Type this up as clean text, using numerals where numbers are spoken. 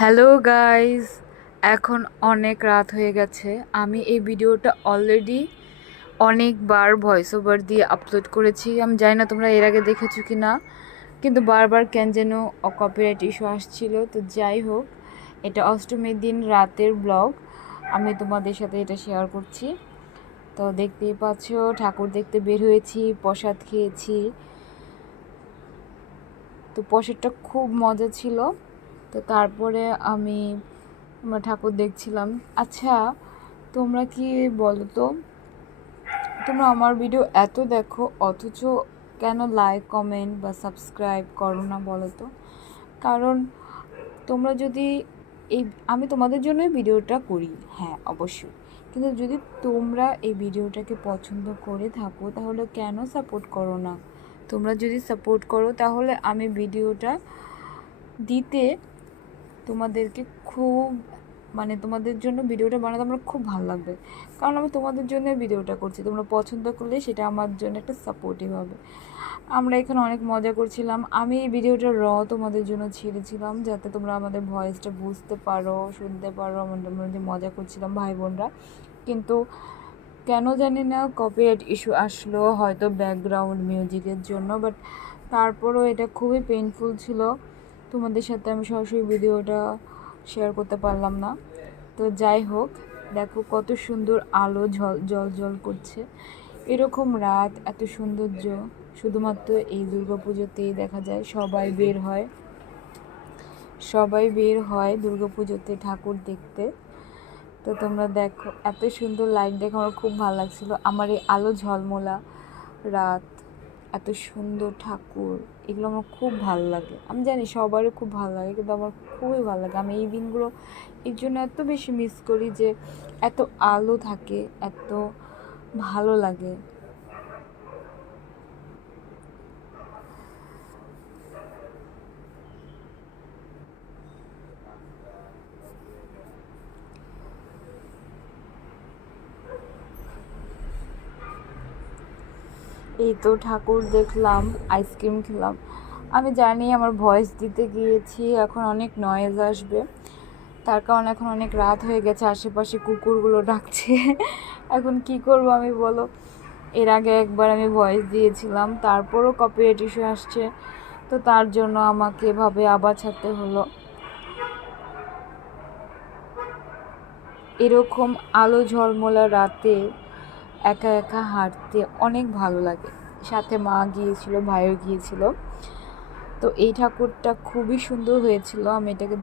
Hello guys, এখন অনেক রাত হয়ে গেছে। আমি এই ভিডিওটা অলরেডি অনেকবার ভয়েস ওভার দিয়ে আপলোড করেছি। আমি জানি না তোমরা এর আগে দেখেছো কি না, কিন্তু বারবার কেন যেন কপিরাইট ইস্যু আসছিল। তো যাই হোক, এটা অষ্টমীর দিন রাতের ব্লগ। আমি তোমাদের সাথে এটা শেয়ার করছি। তো দেখতেই পাচ্ছ, ঠাকুর দেখতে বের হয়েছি, প্রসাদ খেয়েছি। তো প্রসাদটা খুব মজা ছিল। তো তারপরে আমরা ঠাকুর দেখছিলাম। আচ্ছা, তোমরা কি বলো তো, তোমরা আমার ভিডিও এত দেখো অথচ কেন লাইক কমেন্ট বা সাবস্ক্রাইব করো না বলো তো? কারণ তোমরা যদি এই আমি তোমাদের জন্যই ভিডিওটা করি, হ্যাঁ অবশ্যই, কিন্তু যদি তোমরা এই ভিডিওটাকে পছন্দ করে থাকো তাহলে কেন সাপোর্ট করো না? তোমরা যদি সাপোর্ট করো তাহলে আমি ভিডিওটা দিতে তোমাদেরকে খুব তোমাদের জন্য ভিডিওটা বানাতে আমার খুব ভালো লাগবে। কারণ আমি তোমাদের জন্য ভিডিওটা করছি, তোমরা পছন্দ করলে সেটা আমার জন্য একটা সাপোর্টিভ হবে। আমরা এখানে অনেক মজা করছিলাম। আমি এই ভিডিওটা তোমাদের জন্য ছেড়েছিলাম যাতে তোমরা আমাদের ভয়েসটা বুঝতে পারো, শুনতে পারো। আমরা যে মজা করছিলাম ভাই বোনরা, কিন্তু কেন জানি না কপিরাইট ইস্যু আসলো, হয়তো ব্যাকগ্রাউন্ড মিউজিকের জন্য। বাট তারপরও এটা খুবই পেইনফুল ছিল। তোমাদের সাথে আমি সরাসরি ভিডিওটা শেয়ার করতে পারলাম না। তো যাই হোক, দেখো কত সুন্দর আলো জল জল করছে। এরকম রাত, এত সৌন্দর্য শুধুমাত্র এই দুর্গাপুজোতেই দেখা যায়। সবাই বের হয় দুর্গাপুজোতে ঠাকুর দেখতে। তো তোমরা দেখো, এত সুন্দর লাইট দেখে আমার খুব ভালো লাগছিল। আমার এই আলো ঝলমলা রাত, এত সুন্দর ঠাকুর, এগুলো আমার খুব ভালো লাগে। আমি জানি সবারই খুব ভালো লাগে, কিন্তু আমার খুবই ভালো লাগে। আমি এই দিনগুলো এর জন্য এত বেশি মিস করি যে এত আলো থাকে, এত ভালো লাগে। এই তো ঠাকুর দেখলাম, আইসক্রিম খেলাম। আমি জানি আমার ভয়েস দিতে গিয়েছি, এখন অনেক নয়েজ আসবে, তার কারণ এখন অনেক রাত হয়ে গেছে, আশেপাশে কুকুরগুলো ডাকছে। এখন কি করব আমি বলো? এর আগে একবার আমি ভয়েস দিয়েছিলাম, তারপরও কপিরাইট ইস্যু আসছে। তো তার জন্য আমাকে এভাবে আবার ছাড়তে হলো। এরকম আলো ঝলমলা রাতে একা একা হাঁটতে অনেক ভালো লাগে। সাথে মা গিয়েছিল, ভাইও গিয়েছিল। তো এই ঠাকুরটা খুবই সুন্দর হয়েছিল। আমি এটাকে